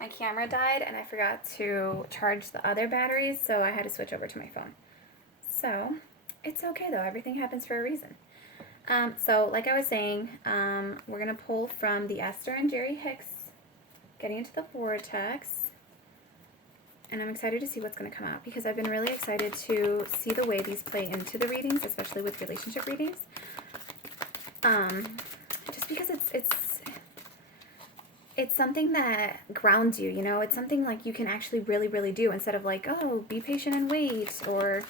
My camera died and I forgot to charge the other batteries, so I had to switch over to my phone. So, it's okay though. Everything happens for a reason. So, like I was saying, we're going to pull from the Esther and Jerry Hicks, getting into the vortex. And I'm excited to see what's going to come out because I've been really excited to see the way these play into the readings, especially with relationship readings. Just because it's something that grounds you, you know? It's something like you can actually really, really do instead of like, oh, be patient and wait, or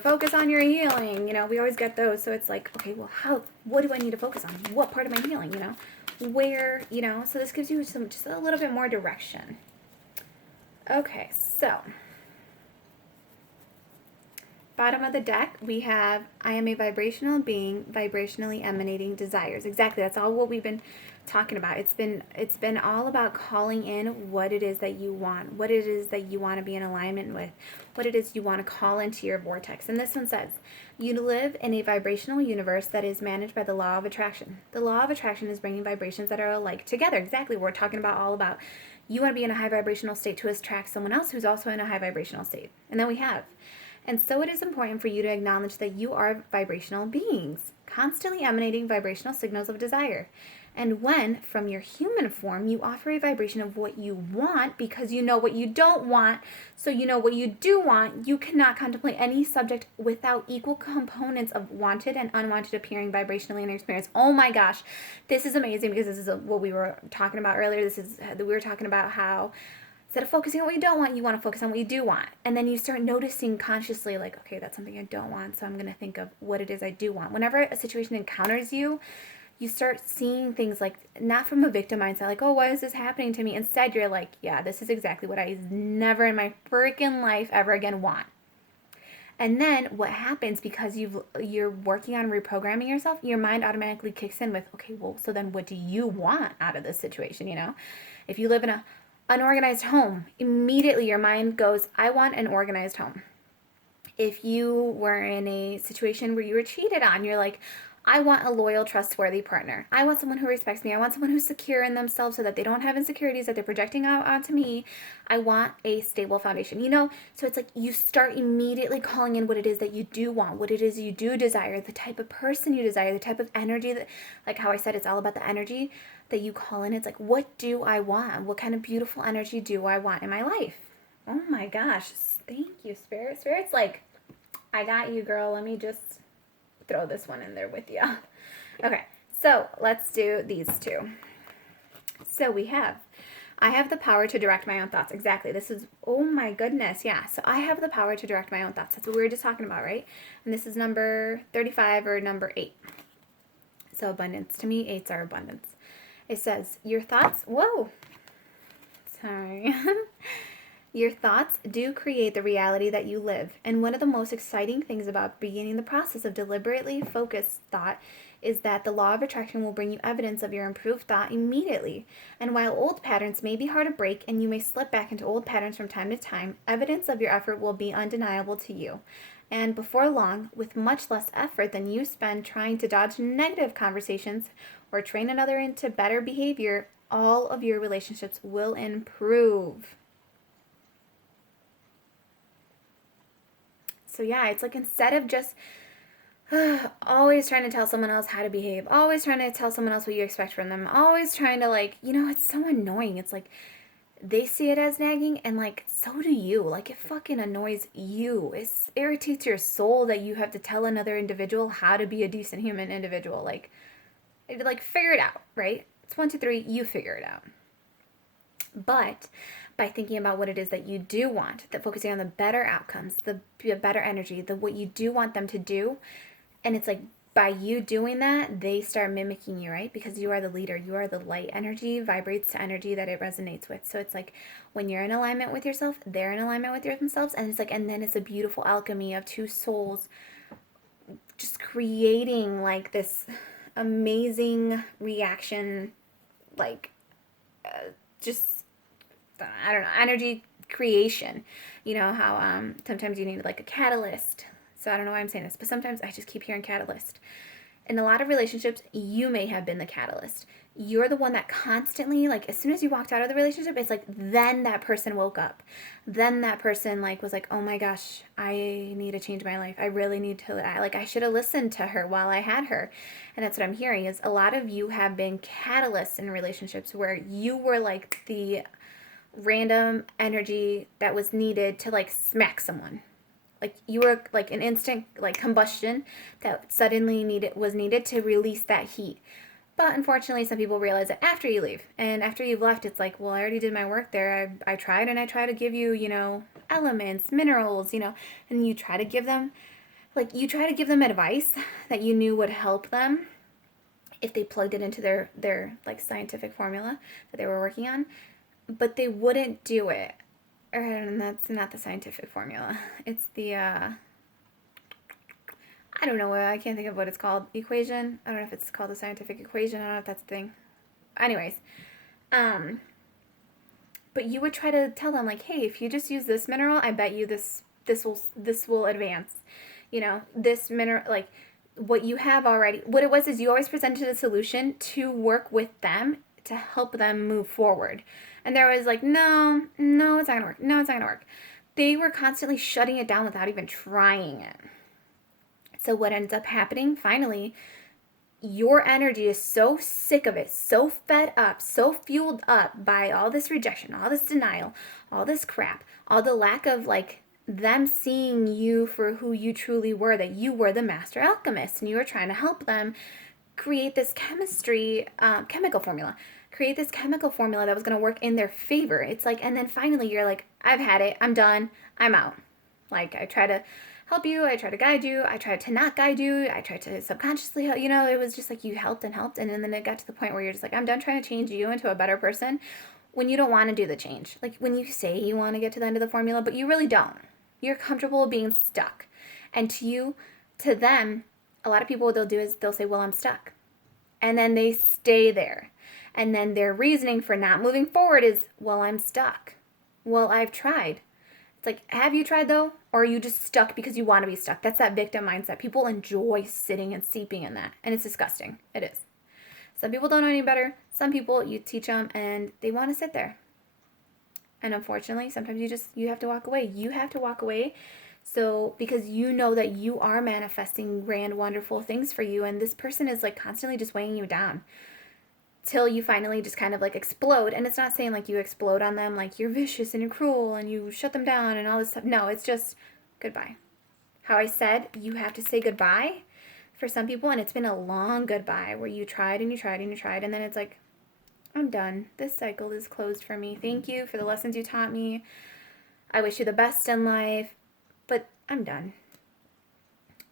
focus on your healing. You know, we always get those. So it's like, okay, well, what do I need to focus on? What part of my healing, you know? Where, you know? So this gives you just a little bit more direction. Okay, so bottom of the deck, we have, I am a vibrational being, vibrationally emanating desires. Exactly, that's all what we've been talking about. It's been all about calling in what it is that you want, what it is that you want to be in alignment with, what it is you want to call into your vortex. And this one says, you live in a vibrational universe that is managed by the law of attraction. The law of attraction is bringing vibrations that are alike together. Exactly, we're talking about all about you want to be in a high vibrational state to attract someone else who's also in a high vibrational state. And then we have. And so it is important for you to acknowledge that you are vibrational beings, constantly emanating vibrational signals of desire. And when, from your human form, you offer a vibration of what you want because you know what you don't want, so you know what you do want, you cannot contemplate any subject without equal components of wanted and unwanted appearing vibrationally in your experience. Oh my gosh, this is amazing because this is what we were talking about earlier. We were talking about how instead of focusing on what you don't want, you want to focus on what you do want. And then you start noticing consciously, like, okay, that's something I don't want, so I'm going to think of what it is I do want. Whenever a situation encounters you, you start seeing things like, not from a victim mindset, like, oh, why is this happening to me? Instead, you're like, yeah, this is exactly what I never in my freaking life ever again want. And then what happens, because you're working on reprogramming yourself, your mind automatically kicks in with, okay, well, so then what do you want out of this situation, you know? If you live in a unorganized home, immediately your mind goes, I want an organized home. If you were in a situation where you were cheated on, you're like, I want a loyal, trustworthy partner. I want someone who respects me. I want someone who's secure in themselves so that they don't have insecurities that they're projecting out onto me. I want a stable foundation, you know? So it's like you start immediately calling in what it is that you do want, what it is you do desire, the type of person you desire, the type of energy that, like how I said, it's all about the energy that you call in. It's like, what do I want? What kind of beautiful energy do I want in my life? Oh my gosh. Thank you, Spirit. Spirit's like, I got you, girl. Let me just throw this one in there with you. Okay, so let's do these two. So I have the power to direct my own thoughts. Exactly. This is, oh my goodness. Yeah. So I have the power to direct my own thoughts. That's what we were just talking about, right? And this is number 35 or number 8. So abundance. To me, 8s are abundance. It says, your thoughts, whoa. Sorry. Your thoughts do create the reality that you live. And one of the most exciting things about beginning the process of deliberately focused thought is that the law of attraction will bring you evidence of your improved thought immediately. And while old patterns may be hard to break and you may slip back into old patterns from time to time, evidence of your effort will be undeniable to you. And before long, with much less effort than you spend trying to dodge negative conversations or train another into better behavior, all of your relationships will improve. So yeah, it's like instead of just always trying to tell someone else how to behave, always trying to tell someone else what you expect from them, always trying to like, you know, it's so annoying. It's like they see it as nagging and like, so do you. Like it fucking annoys you. It irritates your soul that you have to tell another individual how to be a decent human individual. Like figure it out, right? It's 1, 2, 3, you figure it out. But by thinking about what it is that you do want, that focusing on the better outcomes, the better energy, what you do want them to do, and it's like by you doing that, they start mimicking you, right? Because you are the leader, you are the light. Energy vibrates to energy that it resonates with. So it's like when you're in alignment with yourself, they're in alignment with themselves, and it's like, and then it's a beautiful alchemy of two souls just creating like this amazing reaction, like just I don't know, energy creation. You know how sometimes you need like a catalyst. So I don't know why I'm saying this, but sometimes I just keep hearing catalyst. In a lot of relationships, you may have been the catalyst. you're the one that constantly, like, as soon as you walked out of the relationship, it's like then that person woke up, then that person like was like, oh my gosh, I need to change my life, I really need to, I should have listened to her while I had her. And that's what I'm hearing, is a lot of you have been catalysts in relationships where you were like the random energy that was needed to like smack someone. Like you were like an instant like combustion that suddenly needed to release that heat. But unfortunately, some people realize that after you leave. And after you've left, it's like, well, I already did my work there. I tried, and I try to give you, elements, minerals, and you try to give them, advice that you knew would help them if they plugged it into their like scientific formula that they were working on. But they wouldn't do it. And that's not the scientific formula. It's the, I don't know, I can't think of what it's called. Equation? I don't know if it's called the scientific equation. I don't know if that's the thing. Anyways, but you would try to tell them like, hey, if you just use this mineral, I bet you this will advance. This mineral, like what you have already. What it was is you always presented a solution to work with them to help them move forward. And there was like, no, it's not gonna work. No, it's not gonna work. They were constantly shutting it down without even trying it. So what ends up happening, finally, your energy is so sick of it, so fed up, so fueled up by all this rejection, all this denial, all this crap, all the lack of like them seeing you for who you truly were, that you were the master alchemist and you were trying to help them create this chemical formula that was going to work in their favor. It's like, and then finally you're like, I've had it, I'm done, I'm out. Like, I try to help you, I try to guide you, I tried to not guide you, I tried to subconsciously help, it was just like you helped, and then it got to the point where you're just like, I'm done trying to change you into a better person when you don't want to do the change. Like when you say you want to get to the end of the formula, but you really don't. You're comfortable being stuck. And to them, a lot of people, what they'll do is they'll say, well, I'm stuck. And then they stay there. And then their reasoning for not moving forward is, well, I'm stuck. Well, I've tried. It's like, have you tried though? Or are you just stuck because you want to be stuck? That's that victim mindset. People enjoy sitting and seeping in that. And it's disgusting. It is. Some people don't know any better. Some people, you teach them and they want to sit there. And unfortunately, sometimes you have to walk away. You have to walk away. So, because you know that you are manifesting grand, wonderful things for you, and this person is like constantly just weighing you down till you finally just kind of like explode. And it's not saying like you explode on them, like you're vicious and you're cruel and you shut them down and all this stuff. No, it's just goodbye. How I said, you have to say goodbye for some people, and it's been a long goodbye where you tried and you tried and you tried, and then it's like, I'm done. This cycle is closed for me. Thank you for the lessons you taught me. I wish you the best in life, but I'm done.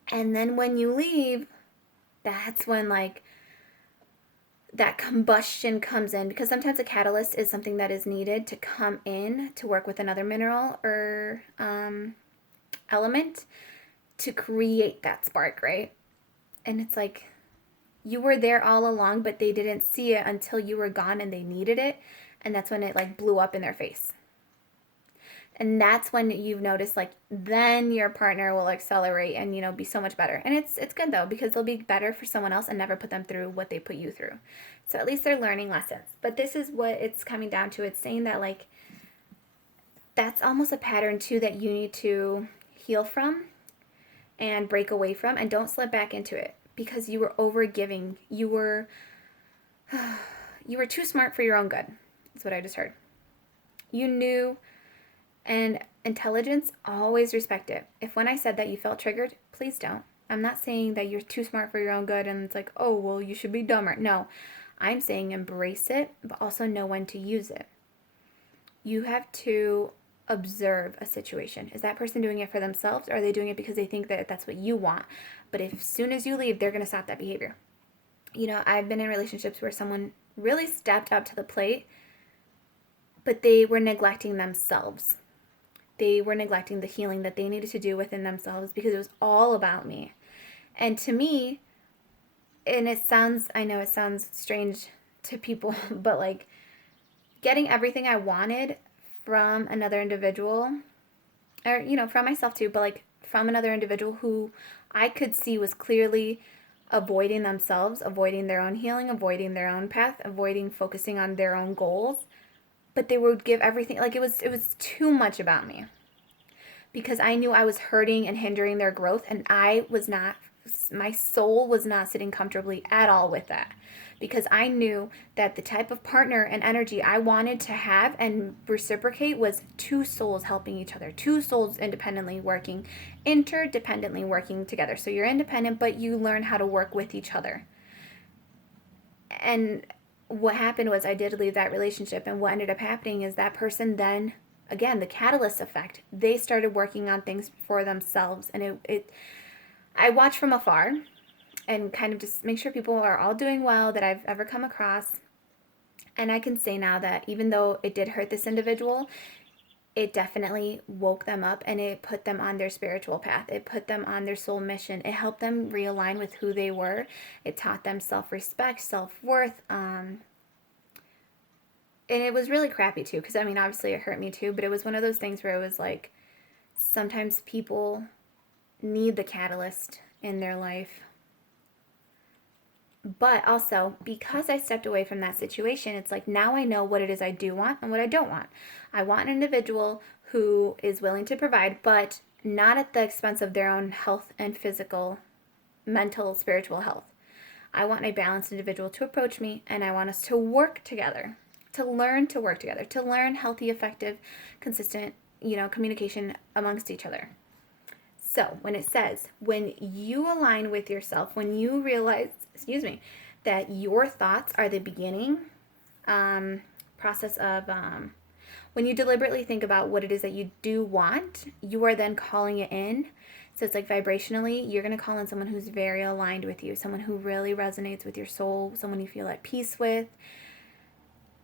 And then when you leave, that's when like that combustion comes in, because sometimes a catalyst is something that is needed to come in to work with another mineral or element to create that spark, right? And it's like, you were there all along, but they didn't see it until you were gone and they needed it. And that's when it like blew up in their face. And that's when you've noticed, like, then your partner will accelerate and, be so much better. And it's good though, because they'll be better for someone else and never put them through what they put you through. So at least they're learning lessons. But this is what it's coming down to. It's saying that like, that's almost a pattern too that you need to heal from and break away from, and don't slip back into it. Because you were overgiving. You were too smart for your own good. That's what I just heard. You knew, and intelligence, always respect it. If when I said that you felt triggered, please don't. I'm not saying that you're too smart for your own good and it's like, oh, well, you should be dumber. No, I'm saying embrace it, but also know when to use it. You have to observe a situation. Is that person doing it for themselves, or are they doing it because they think that that's what you want? But as soon as you leave, they're going to stop that behavior. I've been in relationships where someone really stepped up to the plate, but they were neglecting themselves. They were neglecting the healing that they needed to do within themselves because it was all about me. And to me, and I know it sounds strange to people, but like getting everything I wanted from another individual, or, from myself too, but like from another individual who I could see was clearly avoiding themselves, avoiding their own healing, avoiding their own path, avoiding focusing on their own goals. But they would give everything, like it was too much about me, because I knew I was hurting and hindering their growth, and my soul was not sitting comfortably at all with that, because I knew that the type of partner and energy I wanted to have and reciprocate was two souls helping each other, two souls interdependently working together. So you're independent, but you learn how to work with each other. And what happened was I did leave that relationship, and what ended up happening is that person then, again, the catalyst effect, they started working on things for themselves. And I watch from afar and kind of just make sure people are all doing well that I've ever come across. And I can say now that even though it did hurt this individual, it definitely woke them up, and it put them on their spiritual path. It put them on their soul mission. It helped them realign with who they were. It taught them self-respect, self-worth. And it was really crappy too, because I mean, obviously it hurt me too, but it was one of those things where it was like, sometimes people need the catalyst in their life. But also, because I stepped away from that situation, it's like, now I know what it is I do want and what I don't want. I want an individual who is willing to provide, but not at the expense of their own health and physical, mental, spiritual health. I want a balanced individual to approach me, and I want us to work together, to learn to work together, to learn healthy, effective, consistent, communication amongst each other. So when it says, when you align with yourself, when you realize, that your thoughts are the beginning process of, when you deliberately think about what it is that you do want, you are then calling it in. So it's like vibrationally, you're going to call in someone who's very aligned with you, someone who really resonates with your soul, someone you feel at peace with.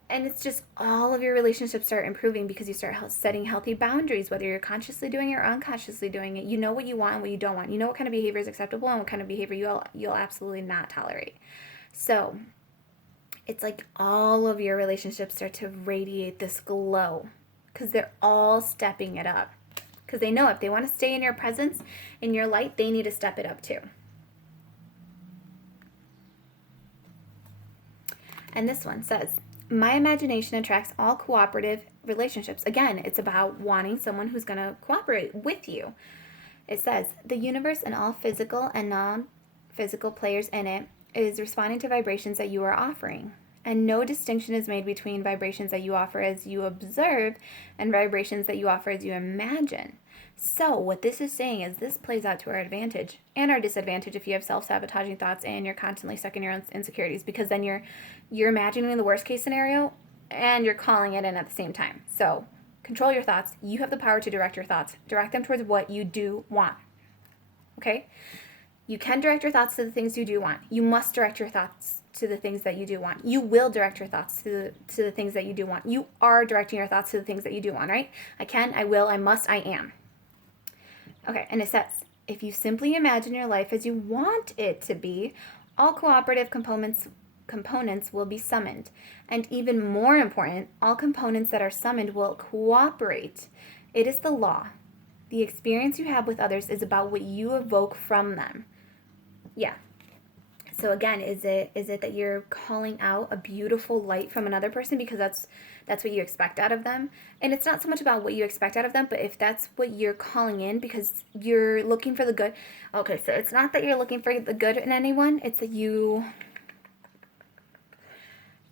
And it's just all of your relationships start improving because you start setting healthy boundaries, whether you're consciously doing it or unconsciously doing it. You know what you want and what you don't want. You know what kind of behavior is acceptable and what kind of behavior you'll absolutely not tolerate. So it's like all of your relationships start to radiate this glow because they're all stepping it up. Because they know if they want to stay in your presence, in your light, they need to step it up too. And this one says, my imagination attracts all cooperative relationships. Again, it's about wanting someone who's going to cooperate with you. It says, the universe and all physical and non-physical players in it is responding to vibrations that you are offering. And no distinction is made between vibrations that you offer as you observe and vibrations that you offer as you imagine. So what this is saying is this plays out to our advantage and our disadvantage if you have self-sabotaging thoughts and you're constantly stuck in your own insecurities, because then you're imagining the worst case scenario and you're calling it in at the same time. So control your thoughts. You have the power to direct your thoughts. Direct them towards what you do want. Okay? You can direct your thoughts to the things you do want. You must direct your thoughts to the things that you do want. You will direct your thoughts to the things that you do want. You are directing your thoughts to the things that you do want, right? I can, I will, I must, I am. Okay, and it says, if you simply imagine your life as you want it to be, all cooperative components will be summoned. And even more important, all components that are summoned will cooperate. It is the law. The experience you have with others is about what you evoke from them. Yeah. So again, is it that you're calling out a beautiful light from another person because that's what you expect out of them? And it's not so much about what you expect out of them, but if that's what you're calling in because you're looking for the good. Okay, so it's not that you're looking for the good in anyone, it's that you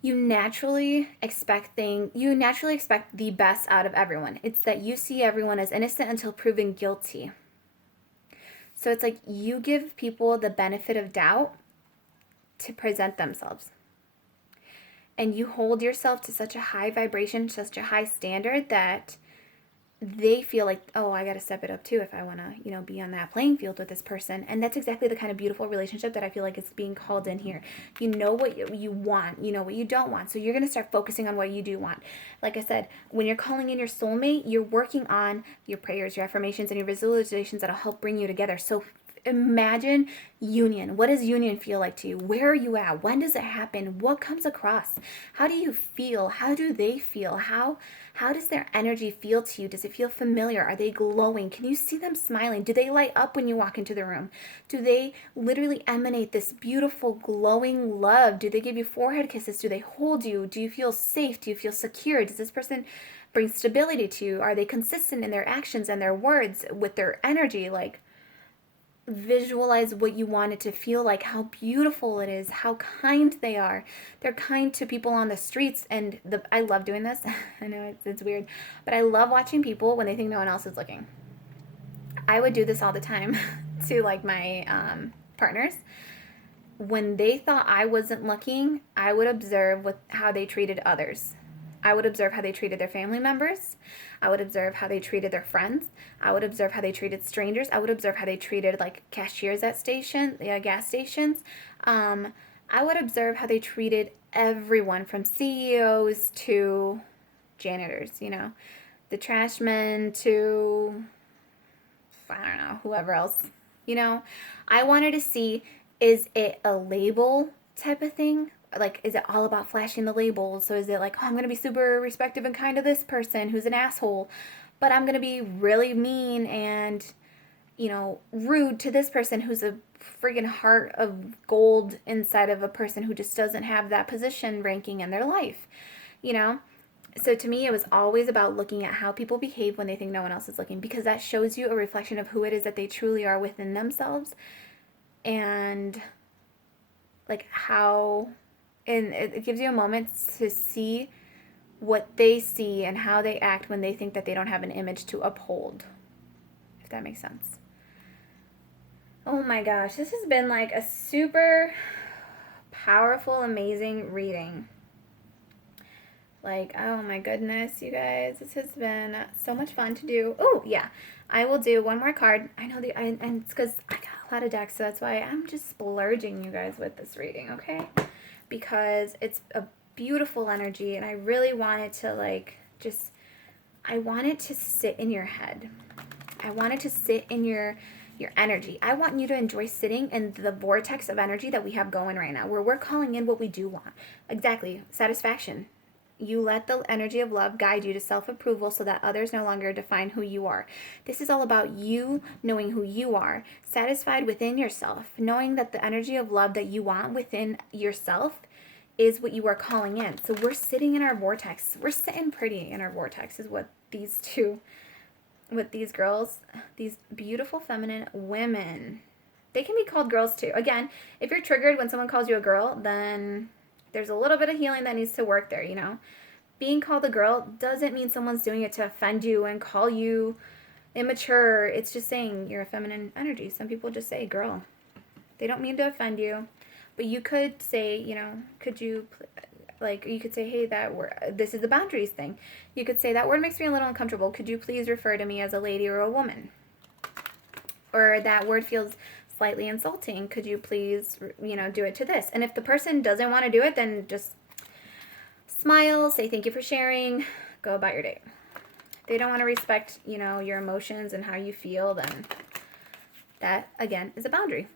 naturally expect the best out of everyone. It's that you see everyone as innocent until proven guilty. So it's like you give people the benefit of doubt to present themselves. And you hold yourself to such a high vibration, such a high standard that they feel like, oh, I got to step it up too if I want to, be on that playing field with this person. And that's exactly the kind of beautiful relationship that I feel like is being called in here. You know what you want, you know what you don't want. So you're going to start focusing on what you do want. Like I said, when you're calling in your soulmate, you're working on your prayers, your affirmations, and your visualizations that'll help bring you together. So imagine union. What does union feel like to you? Where are you at? When does it happen? What comes across? How do you feel? How do they feel? How does their energy feel to you? Does it feel familiar? Are they glowing? Can you see them smiling? Do they light up when you walk into the room? Do they literally emanate this beautiful glowing love? Do they give you forehead kisses? Do they hold you? Do you feel safe? Do you feel secure? Does this person bring stability to you? Are they consistent in their actions and their words with their energy? Like, visualize what you want it to feel like, how beautiful it is, how kind they are. They're kind to people on the streets, and I love doing this. I know it's weird, but I love watching people when they think no one else is looking. I would do this all the time to like my partners. When they thought I wasn't looking, I would observe how they treated others. I would observe how they treated their family members. I would observe how they treated their friends. I would observe how they treated strangers. I would observe how they treated like cashiers at gas stations. I would observe how they treated everyone from CEOs to janitors, the trash men to, I don't know, whoever else, I wanted to see, is it a label type of thing? Like, is it all about flashing the labels? So is it like, oh, I'm going to be super respectful and kind to this person who's an asshole, but I'm going to be really mean and, rude to this person who's a friggin' heart of gold inside of a person who just doesn't have that position ranking in their life, So to me, it was always about looking at how people behave when they think no one else is looking, because that shows you a reflection of who it is that they truly are within themselves, and like how... And it gives you a moment to see what they see and how they act when they think that they don't have an image to uphold, if that makes sense. Oh my gosh, this has been like a super powerful, amazing reading. Like, oh my goodness, you guys, this has been so much fun to do. Oh, yeah, I will do one more card. I know and it's because I got a lot of decks, so that's why I'm just splurging you guys with this reading, okay? Because it's a beautiful energy, and I really want it to I want it to sit in your head. I want it to sit in your energy. I want you to enjoy sitting in the vortex of energy that we have going right now, where we're calling in what we do want. Exactly. Satisfaction. You let the energy of love guide you to self-approval so that others no longer define who you are. This is all about you knowing who you are, satisfied within yourself, knowing that the energy of love that you want within yourself is what you are calling in. So we're sitting in our vortex. We're sitting pretty in our vortex is what these girls, these beautiful feminine women, they can be called girls too. Again, if you're triggered when someone calls you a girl, then there's a little bit of healing that needs to work there, Being called a girl doesn't mean someone's doing it to offend you and call you immature. It's just saying you're a feminine energy. Some people just say girl. They don't mean to offend you. But you could say, could you, you could say, hey, that word, this is the boundaries thing. You could say, that word makes me a little uncomfortable. Could you please refer to me as a lady or a woman? Or that word feels slightly insulting. Could you please, do it to this? And if the person doesn't want to do it, then just smile, say thank you for sharing, go about your day. If they don't want to respect, your emotions and how you feel, then that, again, is a boundary.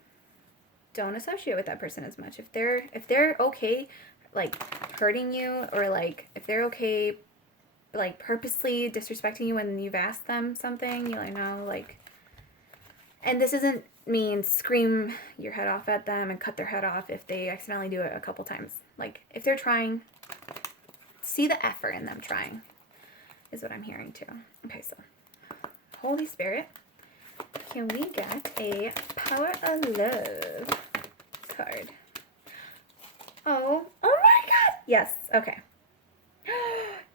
Don't associate with that person as much. If they're okay, hurting you, or, if they're okay, purposely disrespecting you when you've asked them something, and this isn't mean scream your head off at them and cut their head off if they accidentally do it a couple times. If they're trying, see the effort in them trying, is what I'm hearing too. Okay, so Holy Spirit, can we get a Power of Love card? Oh my God. Yes. Okay.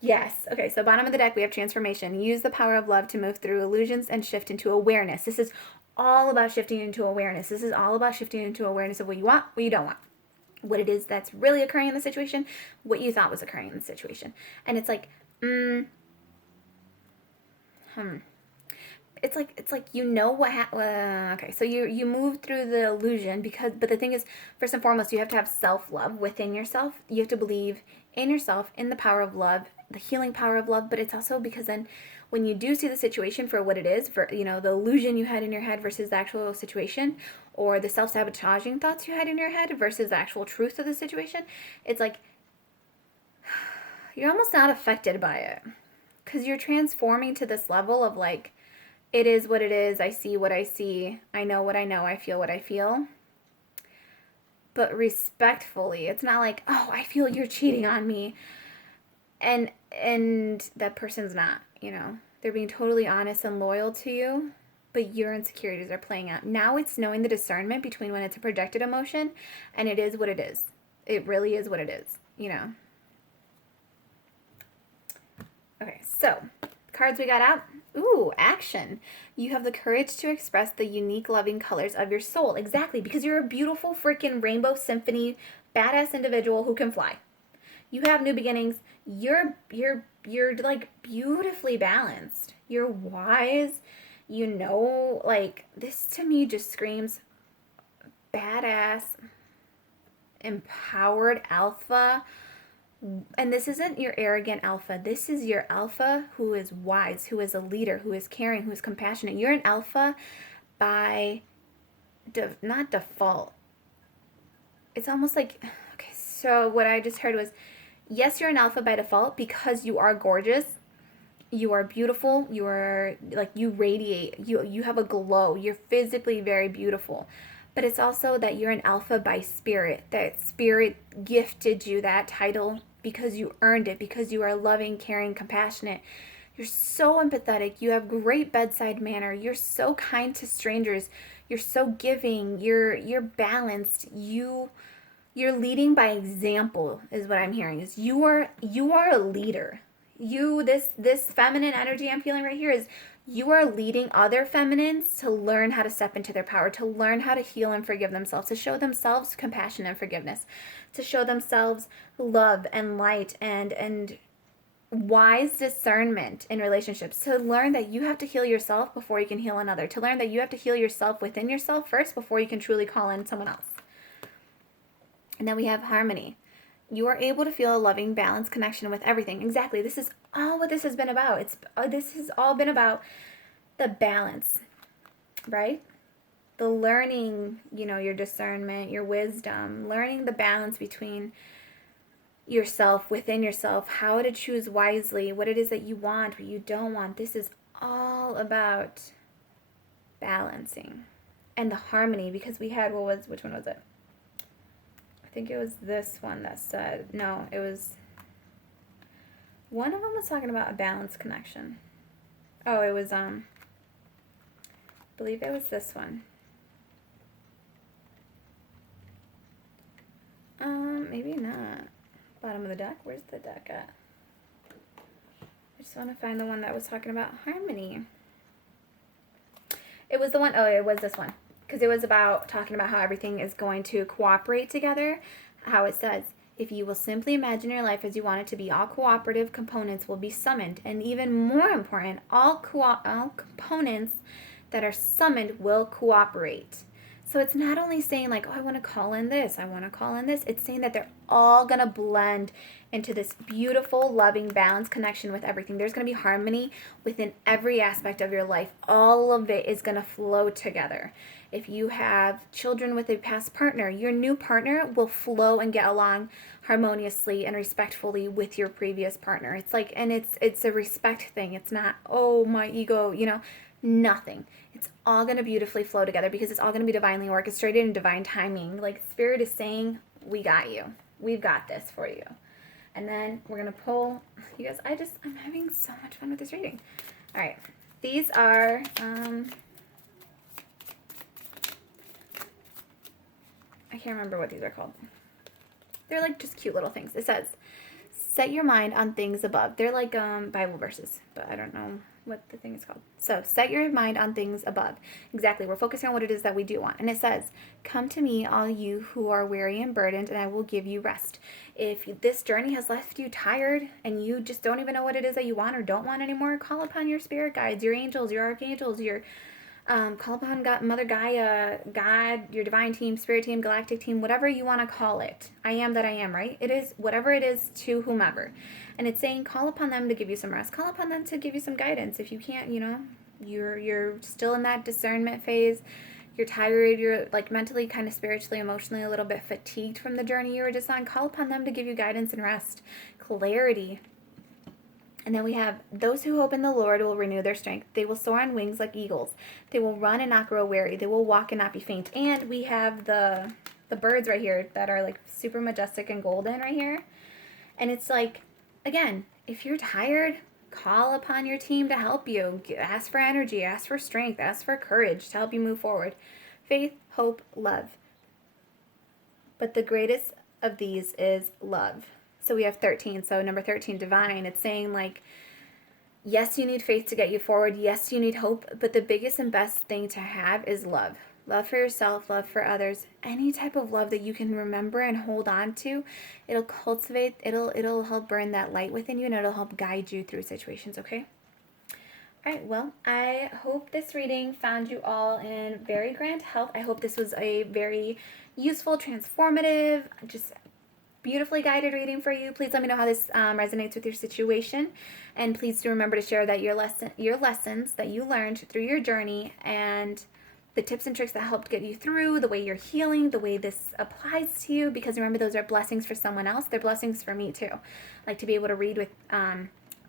Yes. Okay, so bottom of the deck, we have transformation. Use the power of love to move through illusions and shift into awareness. This is all about shifting into awareness. This is all about shifting into awareness of what you want, what you don't want, what it is that's really occurring in the situation, what you thought was occurring in the situation. And it's like, it's like what okay, so you move through the illusion but the thing is, first and foremost, you have to have self-love within yourself. You have to believe in yourself, in the power of love, the healing power of love, but it's also because then when you do see the situation for what it is, for, you know, the illusion you had in your head versus the actual situation, or the self-sabotaging thoughts you had in your head versus the actual truth of the situation, it's like you're almost not affected by it because you're transforming to this level of like, it is what it is, I see what I see, I know what I know, I feel what I feel. But respectfully, it's not like, oh, I feel you're cheating on me, and that person's not, you know, they're being totally honest and loyal to you, but your insecurities are playing out. Now it's knowing the discernment between when it's a projected emotion and it is what it is. It really is what it is, you know. Okay, so cards we got out. Ooh, action. You have the courage to express the unique loving colors of your soul. Exactly, because you're a beautiful freaking rainbow symphony badass individual who can fly. You have new beginnings. You're like beautifully balanced. You're wise. You know, like, this to me just screams badass, empowered alpha. And this isn't your arrogant alpha. This is your alpha who is wise, who is a leader, who is caring, who is compassionate. You're an alpha by not default. It's almost like, okay, so what I just heard was, yes, you're an alpha by default because you are gorgeous. You are beautiful. You are, like, you radiate. You have a glow. You're physically very beautiful. But it's also that you're an alpha by spirit. That spirit gifted you that title because you earned it, because you are loving, caring, compassionate. You're so empathetic. You have great bedside manner. You're so kind to strangers. You're so giving. You're balanced. You're leading by example is what I'm hearing. Is you are a leader. This feminine energy I'm feeling right here is you are leading other feminines to learn how to step into their power, to learn how to heal and forgive themselves, to show themselves compassion and forgiveness, to show themselves love and light and wise discernment in relationships, to learn that you have to heal yourself before you can heal another, to learn that you have to heal yourself within yourself first before you can truly call in someone else. And then we have harmony. You are able to feel a loving, balanced connection with everything. Exactly. This is all what this has been about. This has all been about the balance, right? The learning, you know, your discernment, your wisdom, learning the balance between yourself, within yourself, how to choose wisely, what it is that you want, what you don't want. This is all about balancing and the harmony, because we had, which one was it? I think it was this one that said, no, it was, one of them was talking about a balanced connection. Oh, it was, I believe it was this one. Maybe not. Bottom of the deck. Where's the deck at? I just want to find the one that was talking about harmony. It was the one, oh, it was this one. Because it was about talking about how everything is going to cooperate together. How it says, if you will simply imagine your life as you want it to be, all cooperative components will be summoned. And even more important, all components that are summoned will cooperate. So it's not only saying like, oh, I want to call in this, I want to call in this. It's saying that they're all going to blend into this beautiful, loving, balanced connection with everything. There's going to be harmony within every aspect of your life. All of it is going to flow together. If you have children with a past partner, your new partner will flow and get along harmoniously and respectfully with your previous partner. It's like, and it's a respect thing. It's not, oh, my ego, you know, nothing. It's all going to beautifully flow together because it's all going to be divinely orchestrated and divine timing. Like, Spirit is saying, we got you. We've got this for you. And then we're going to pull, you guys, I'm having so much fun with this reading. All right. These are, I can't remember what these are called. They're like just cute little things. It says, set your mind on things above. They're like Bible verses, but I don't know what the thing is called. So, set your mind on things above. Exactly. We're focusing on what it is that we do want. And it says, come to me, all you who are weary and burdened, and I will give you rest. If this journey has left you tired and you just don't even know what it is that you want or don't want anymore, call upon your spirit guides, your angels, your archangels, your Call upon God, Mother Gaia, God, your divine team, spirit team, galactic team, whatever you want to call it. I am that I am, right? It is whatever it is to whomever. And it's saying call upon them to give you some rest. Call upon them to give you some guidance. If you can't, you're still in that discernment phase. You're tired, you're like mentally, kind of spiritually, emotionally a little bit fatigued from the journey you were just on. Call upon them to give you guidance and rest, clarity. And then we have those who hope in the Lord will renew their strength. They will soar on wings like eagles. They will run and not grow weary. They will walk and not be faint. And we have the birds right here that are like super majestic and golden right here. And it's like, again, if you're tired, call upon your team to help you. Ask for energy, ask for strength, ask for courage to help you move forward. Faith, hope, love. But the greatest of these is love. So we have 13. So number 13, divine. It's saying like, yes, you need faith to get you forward. Yes, you need hope. But the biggest and best thing to have is love. Love for yourself, love for others. Any type of love that you can remember and hold on to, it'll cultivate, it'll help burn that light within you, and it'll help guide you through situations, okay? All right, well, I hope this reading found you all in very grand health. I hope this was a very useful, transformative, just beautifully guided reading for you. Please let me know how this resonates with your situation, and please do remember to share that your lessons that you learned through your journey and the tips and tricks that helped get you through, the way you're healing, the way this applies to you, because remember, those are blessings for someone else. They're blessings for me too. Like to be able to read with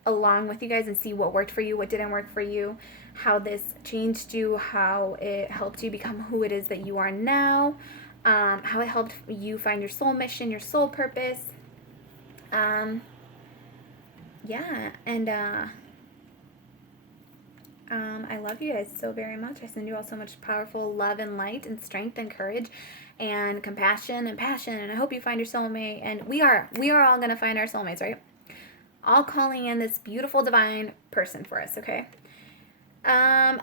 along with you guys and see what worked for you, what didn't work for you, how this changed you, how it helped you become who it is that you are now, how it helped you find your soul mission, your soul purpose. Yeah, and I love you guys so very much. I send you all so much powerful love and light and strength and courage and compassion and passion. And I hope you find your soulmate. And we are all gonna find our soulmates, right? All calling in this beautiful divine person for us, okay?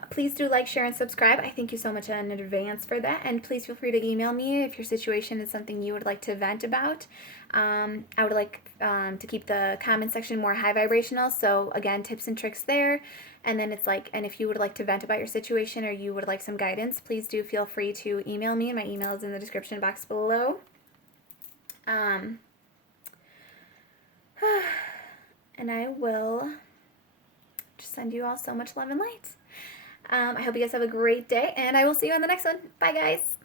Please do like, share, and subscribe. I thank you so much in advance for that. And please feel free to email me if your situation is something you would like to vent about. I would like to keep the comment section more high vibrational. So again, tips and tricks there. And then it's like, and if you would like to vent about your situation or you would like some guidance, please do feel free to email me. My email is in the description box below. And I will just send you all so much love and light. I hope you guys have a great day, and I will see you on the next one. Bye, guys.